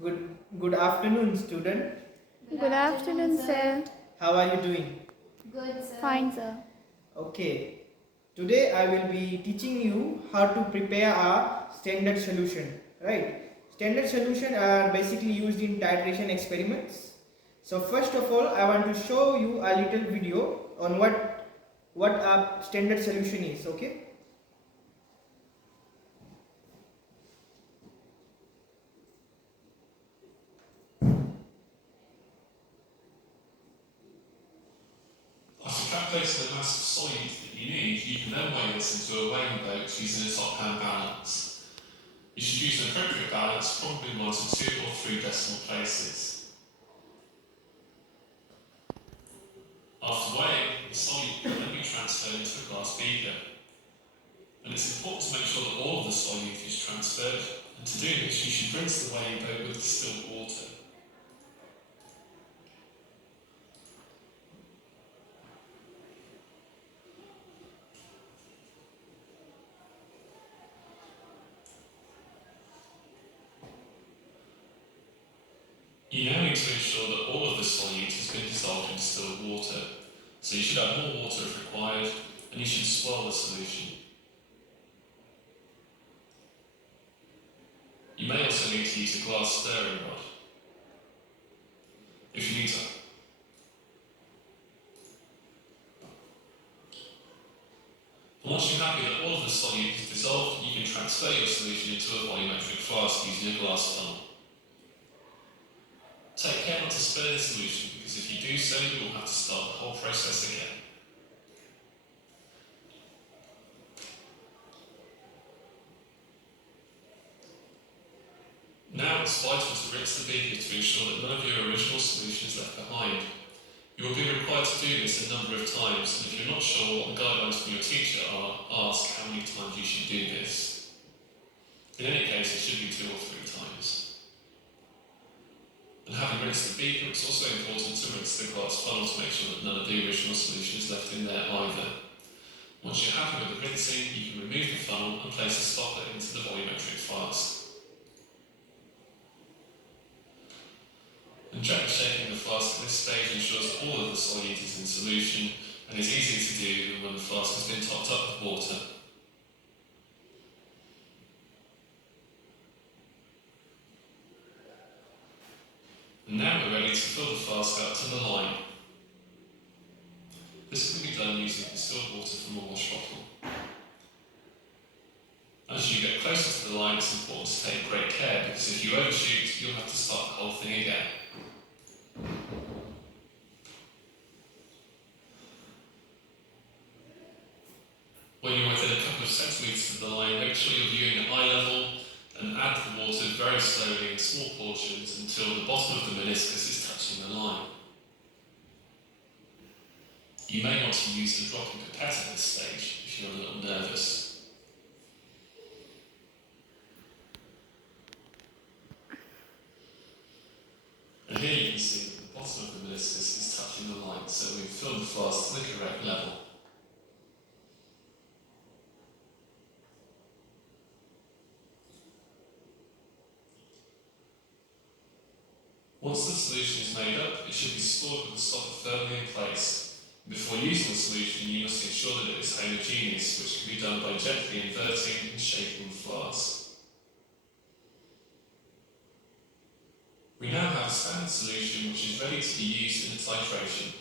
Good afternoon, student. Good afternoon, sir. How are you doing? Good, sir. Fine, sir. Okay. Today I will be teaching you how to prepare a standard solution. Right? Standard solution are basically used in titration experiments. So first of all, I want to show you a little video on what a standard solution is. Okay? After calculating the mass of solute that you need, you can then weigh this into a weighing boat using a top-hand balance. You should use an appropriate balance, probably one to 2 or 3 decimal places. After weighing, the solute can then be transferred into a glass beaker. And it's important to make sure that all of the solute is transferred, and to do this you should rinse the weighing boat with distilled water. You now need to ensure that all of the solute has been dissolved in distilled water, so you should add more water if required, and you should swirl the solution. You may also need to use a glass stirring rod. If you need to. Once you're happy that all of the solute is dissolved, you can transfer your solution into a volumetric flask using a glass funnel. Take care not to spill the solution, because if you do so, you will have to start the whole process again. Now it's vital to rinse the beaker to ensure that none of your original solution is left behind. You will be required to do this a number of times, and if you're not sure what the guidelines from your teacher are, ask how many times you should do this. In any case, it should be 2 or 3 times. And having rinsed the beaker, it's also important to rinse the glass funnel to make sure that none of the original solution is left in there either. Once you're happy with the rinsing, you can remove the funnel and place a stopper into the volumetric flask. And gently shaking the flask at this stage ensures that all of the solute is in solution and is easier to do than when the flask has been topped up with water. And now we're ready to fill the flask up to the line. This can be done using distilled water from a wash bottle. As you get closer to the line, it's important to take great care, because if you overshoot, you'll have to start the whole thing again. When you're within a couple of centimetres of the line, make sure you're viewing at eye level and add the water very slowly in small portions until the bottom of the meniscus is touching the line. You may want to use the dropping pipette at this stage if you're a little nervous. And here you can see that the bottom of the meniscus is touching the line, so we've filled the flask to the correct level. Once the solution is made up, it should be stored with the stopper firmly in place. Before using the solution, you must ensure that it is homogeneous, which can be done by gently inverting and shaking the flask. We now have a standard solution which is ready to be used in the titration.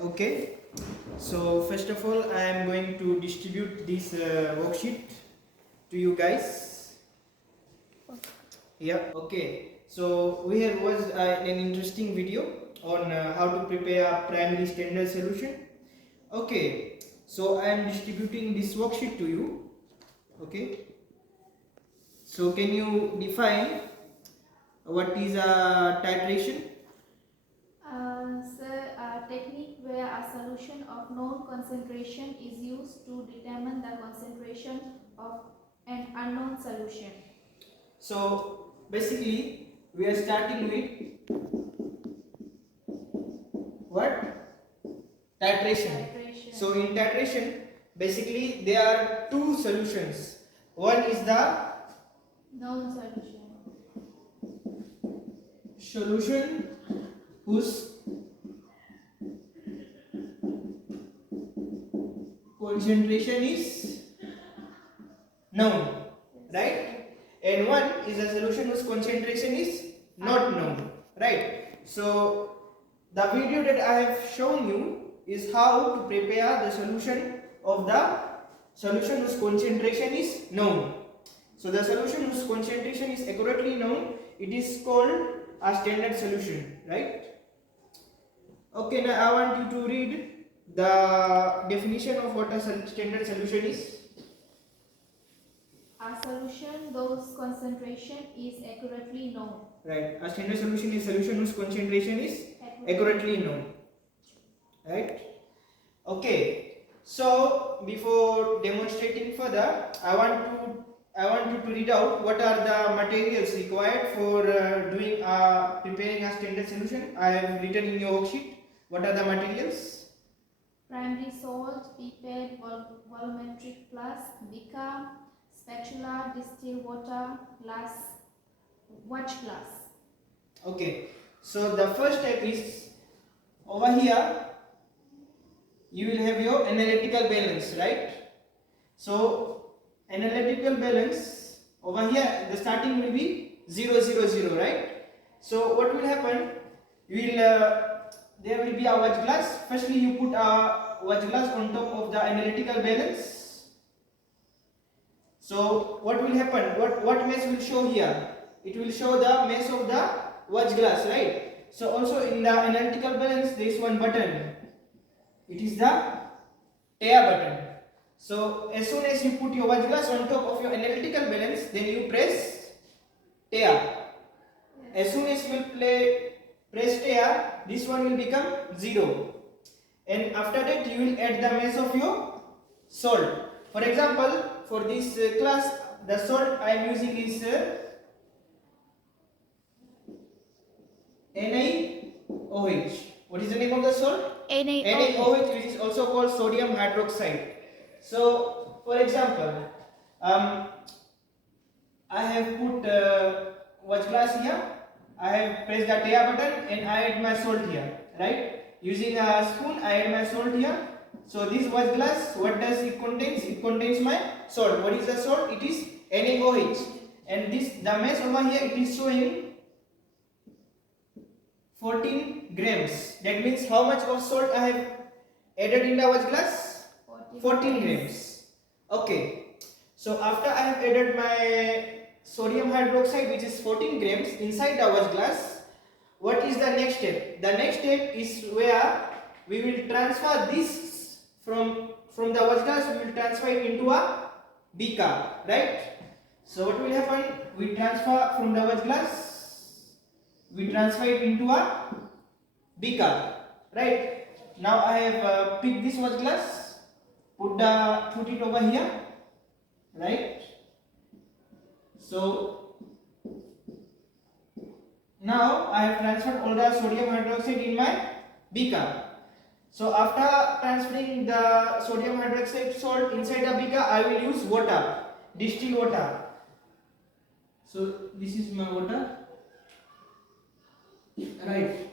Okay. So first of all, I am going to distribute this worksheet to you guys. Yeah. Okay. So we have was an interesting video on how to prepare a primary standard solution. Okay. So I am distributing this worksheet to you. Okay. So can you define what is a titration? Sir, a technique where a solution of known concentration is used to determine the concentration of an unknown solution. So basically we are starting with what? Titration. So in titration, basically there are two solutions. One is the Known solution. solution whose concentration is known, right? And one is a solution whose concentration is not known, right? So the video that I have shown you is how to prepare the solution of the solution whose concentration is known. So the solution whose concentration is accurately known, it is called a standard solution, right? Okay, now I want you to read the definition of what a standard solution is. A solution whose concentration is accurately known. Right, a standard solution is solution whose concentration is accurately known, right? Okay, so before demonstrating further, I want you to read out what are the materials required for preparing a standard solution. I have written in your worksheet. What are the materials? Primary salt, pipette, volumetric flask, beaker, spatula, distilled water, glass, watch glass. Okay, so the first step is over here. You will have your analytical balance, right? So analytical balance over here, the starting will be 0 0 0, right? So what will happen? You will there will be a watch glass. Firstly, you put a watch glass on top of the analytical balance. So what will happen? What mesh will show here? It will show the mesh of the watch glass, right? So also in the analytical balance there is one button. It is the tear button. So as soon as you put your watch glass on top of your analytical balance, then you press tear. As soon as you press tear, this one will become 0. And after that you will add the mesh of your salt. For example, for this class, the salt I am using is NaOH. What is the name of the salt? NaOH, which is also called sodium hydroxide. So, for example, I have put watch glass here. I have pressed the tear button and I add my salt here, right? Using a spoon, I add my salt here. So this watch glass, what does it contains? It contains my salt. What is the salt? It is NaOH. And the mesh over here, it is showing 14 grams. That means how much of salt I have added in the watch glass? 14 grams. Okay. So after I have added my sodium hydroxide, which is 14 grams inside the watch glass, what is the next step? The next step is where we will transfer this from the watch glass, we will transfer it into a beaker, right? So what will happen? We transfer from the watch glass, we transfer it into a beaker, right? Now I have picked this watch glass, put it over here, right? So now I have transferred all the sodium hydroxide in my beaker. So after transferring the sodium hydroxide salt inside the beaker, I will use water, distilled water. So this is my water, right?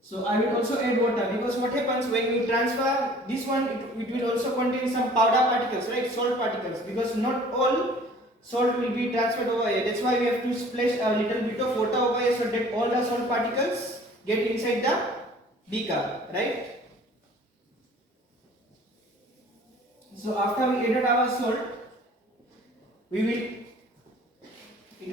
So I will also add water, because what happens when you transfer this one, it will also contain some powder particles, right? Salt particles, because not all salt will be transferred over here. That's why we have to splash a little bit of water over here so that all the salt particles get inside the beaker, right? So after we added our salt, it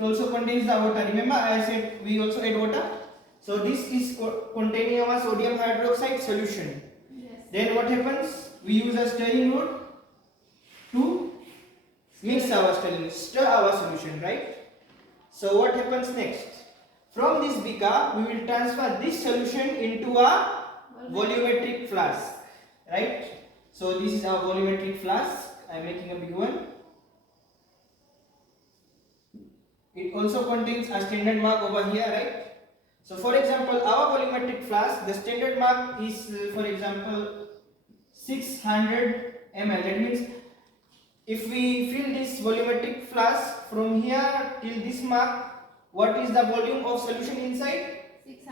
also contains the water. Remember I said we also add water. So this is containing our sodium hydroxide solution. Yes. Then what happens? we use a stirring rod to stir our solution, right? So what happens next? From this beaker, we will transfer this solution into a volumetric flask, right? So this is our volumetric flask. I am making a big one. It also contains a standard mark over here, right? So for example, our volumetric flask, the standard mark is for example 600 ml. That means if we fill this volumetric flask from here till this mark, what is the volume of solution inside?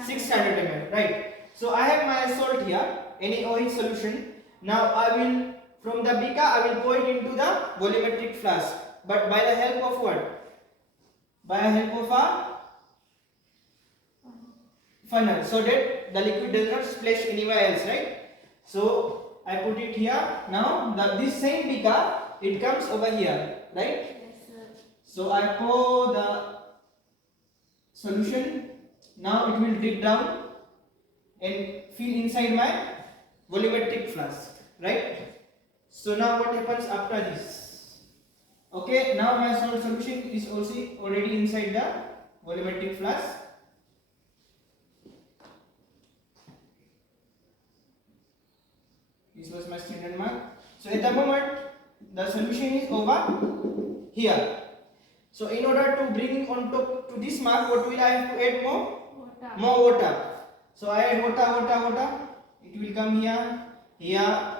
600 ml, right? So I have my salt here, NaOH solution. Now I will, from the beaker, I will pour it into the volumetric flask. But by the help of what? By the help of a funnel, so that the liquid does not splash anywhere else, right? So I put it here. Now this same beaker, it comes over here, right? Yes, sir. So I pour the solution. Now it will drip down and fill inside my volumetric flask, right? So now what happens after this? Okay, now my salt solution is also already inside the volumetric flask. This was my standard mark. So at the moment the solution is over here. So in order to bring on top to this mark, what will I have to add more? Water. More water. So I add water. It will come here, here.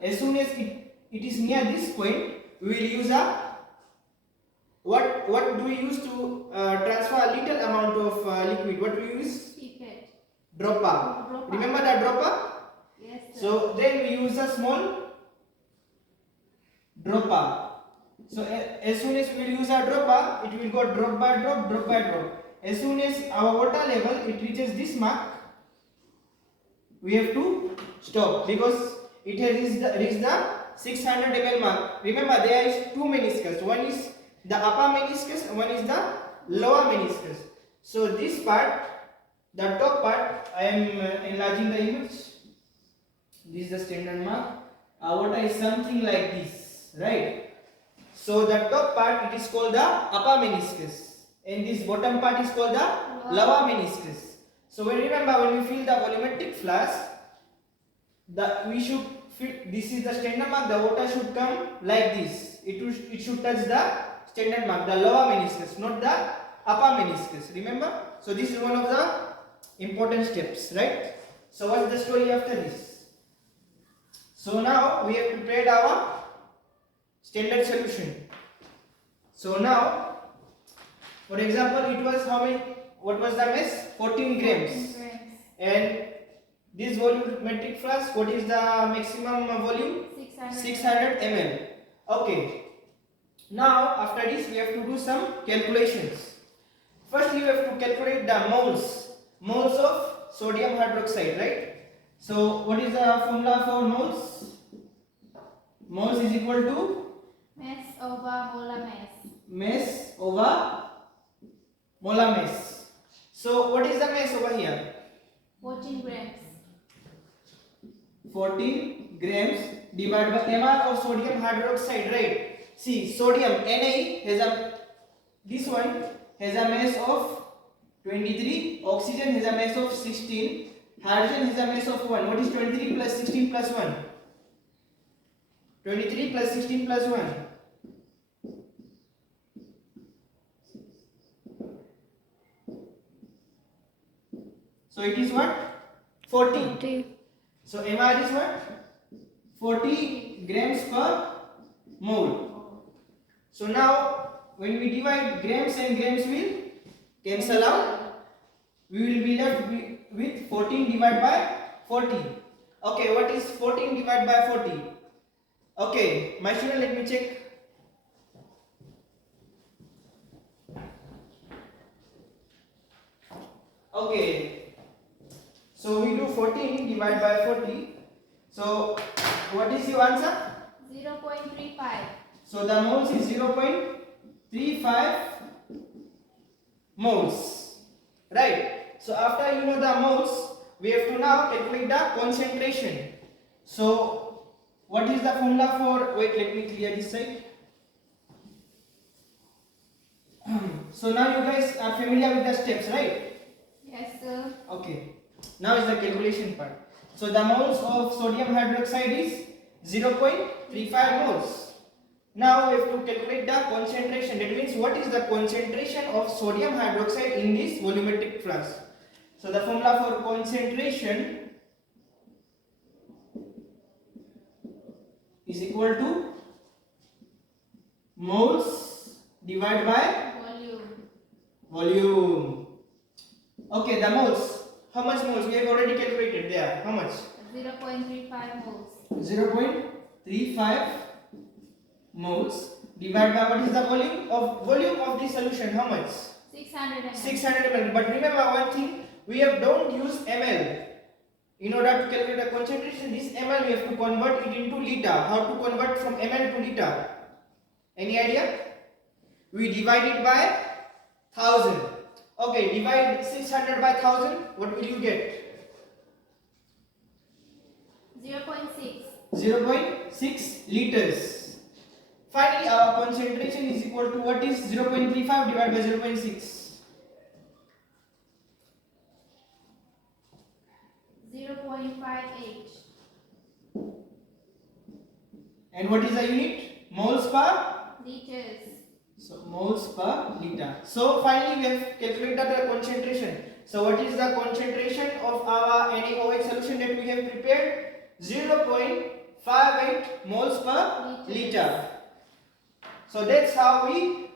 As soon as it is near this point, we will use a what do we use to transfer a little amount of liquid? What do we use? Pipette. Dropper. Dropper. Remember the dropper? Yes, sir. So then we use a small dropper. So as soon as we will use a dropper, it will go drop by drop. As soon as our water level it reaches this mark, we have to stop because it has reached the 600 ml mark. Remember there is two meniscus. One is the upper meniscus and one is the lower meniscus. So this part, the top part, I am enlarging the image. This is the standard mark. Our water is something like this, right? So the top part, it is called the upper meniscus and this bottom part is called the lower meniscus. So remember when we fill the volumetric flask, we should fill, this is the standard mark, the water should come like this. It should touch the standard mark, the lower meniscus, not the upper meniscus. Remember? So this is one of the important steps, right? So what's the story after this? So now we have prepared our standard solution. So now, for example, it was how many? What was the mass? 14 grams. And this volumetric flask, what is the maximum volume? 600 ml. Okay. Now, after this, we have to do some calculations. First, you have to calculate the moles of sodium hydroxide, right? So, what is the formula for moles? Moles is equal to Mass over molar mass. mass over molar mass. So, what is the mass over here? 14 grams. 14 grams divided by ml of sodium hydroxide, right? See, sodium Na this one has a mass of 23, oxygen has a mass of 16, hydrogen has a mass of 1. What is 23 plus 16 plus 1? 23 plus 16 plus 1. So it is what? 40. So mR is what? 40 grams per mole. So now when we divide, grams and grams will cancel out. We will be left with 14 divided by 40. Okay, what is 14 divided by 40? Okay, my student, let me check. Okay, so we do 14 divided by 40. So what is your answer? 0.35. So the moles is 0.35 moles, right? So after you know the moles, we have to now calculate the concentration. So what is the formula for, wait, let me clear this side. So now you guys are familiar with the steps, right? Yes, sir. Okay. Now is the calculation part. So the moles of sodium hydroxide is 0.35 moles. Now we have to calculate the concentration. That means what is the concentration of sodium hydroxide in this volumetric flask. So the formula for concentration is equal to moles divided by volume. Okay, the moles. How much moles? We have already calculated there. How much? 0.35 moles. 0.35 moles divided by what is the volume of the solution? How much? 600 ml. 600 ml. But remember one thing, we don't use ml. In order to calculate the concentration, this ml we have to convert it into liter. How to convert from ml to liter? Any idea? We divide it by 1000. Okay, divide 600 by 1000. What will you get? 0.6. 0.6 liters. Finally, our concentration is equal to what is 0.35 divided by 0.6? 0.58. And what is the unit? Moles per? Liters. So moles per liter. So finally we have calculated the concentration. So what is the concentration of our NaOH solution that we have prepared? 0.58 moles per liter. So that's how we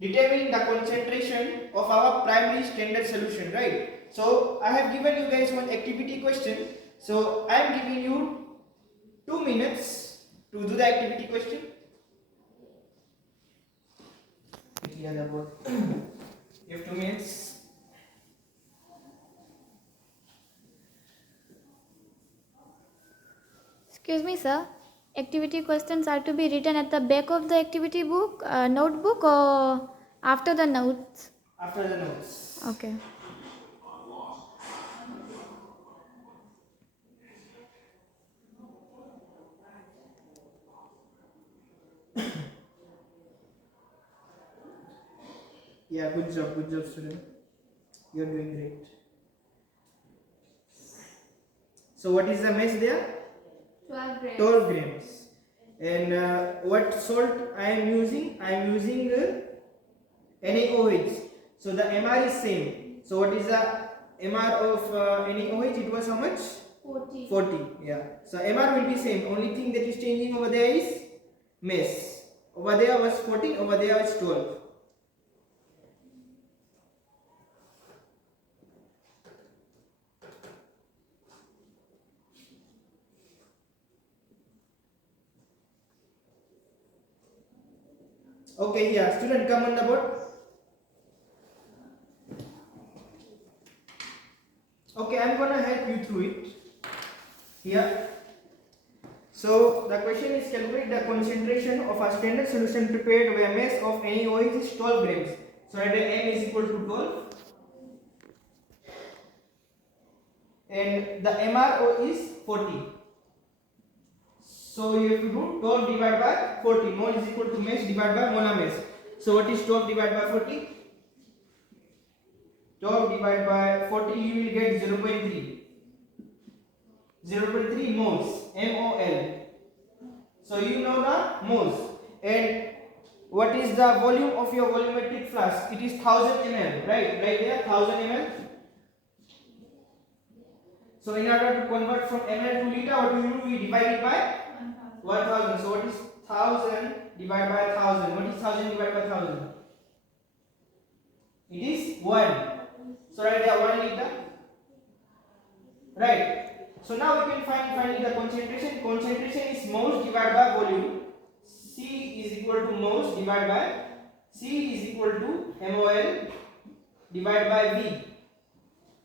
determine the concentration of our primary standard solution, right? So I have given you guys one activity question. So I am giving you 2 minutes to do the activity question. You have 2 minutes. Excuse me, sir. Activity questions are to be written at the back of the activity book, notebook, or after the notes? After the notes. Okay. Yeah, good job, student. You're doing great. So what is the mass there? 12 grams. 12 grams. And what salt I am using? I am using NaOH. So the MR is same. So what is the MR of NaOH? It was how much? 40. 40. Yeah. So MR will be same. Only thing that is changing over there is mass. Over there was 14. Over there was 12. Okay, yeah, student, come on the board. Okay, I'm gonna help you through it. Here. So the question is calculate the concentration of a standard solution prepared where mass of NaOH is 12 grams. So at M is equal to 12. And the MRO is 40. So you have to do 12 divided by 40. Mole is equal to mass divided by molar mass. So what is 12 divided by 40? 12 divided by 40, you will get 0.3. 0.3 moles. MOL. So you know the moles. And what is the volume of your volumetric flask? It is 1000 ml. Right there, 1000 ml. So in order to convert from ml to liter, what we do? We divide it by 1000. So what is 1000 divided by 1000? What is 1000 divided by 1000? It is 1. So right there, 1 liter. Right. So now we can find finally the concentration. Concentration is moles divided by volume. C is equal to moles divided by C is equal to MOL divided by V.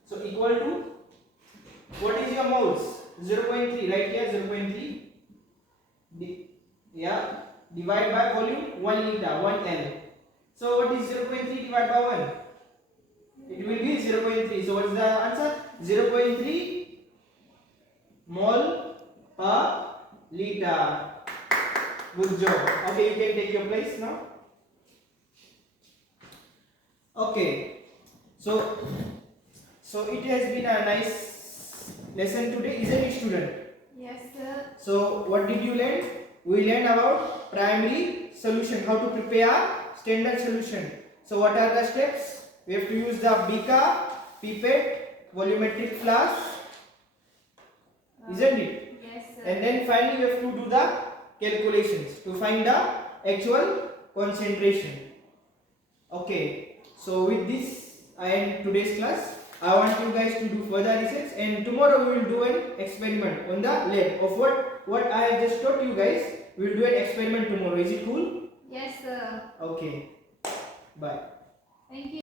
So equal to, what is your moles? 0.3, right here, 0.3. Yeah, divided by volume 1 liter, 1 L. So what is 0.3 divided by 1? It will be 0.3. So what is the answer? 0.3 mole per liter. Good job. Okay, you can take your place now. Okay, so it has been a nice lesson today, isn't it, student? Yes, sir. So what did you learn? We learned about primary solution, how to prepare standard solution. So what are the steps? We have to use the beaker, pipette, volumetric flask, isn't it? Yes, sir. And then finally we have to do the calculations to find the actual concentration. Okay, so with this I end today's class. I want you guys to do further research, and tomorrow we will do an experiment on the lab of what I have just taught you guys. We will do an experiment tomorrow. Is it cool? Yes, sir. Okay. Bye. Thank you.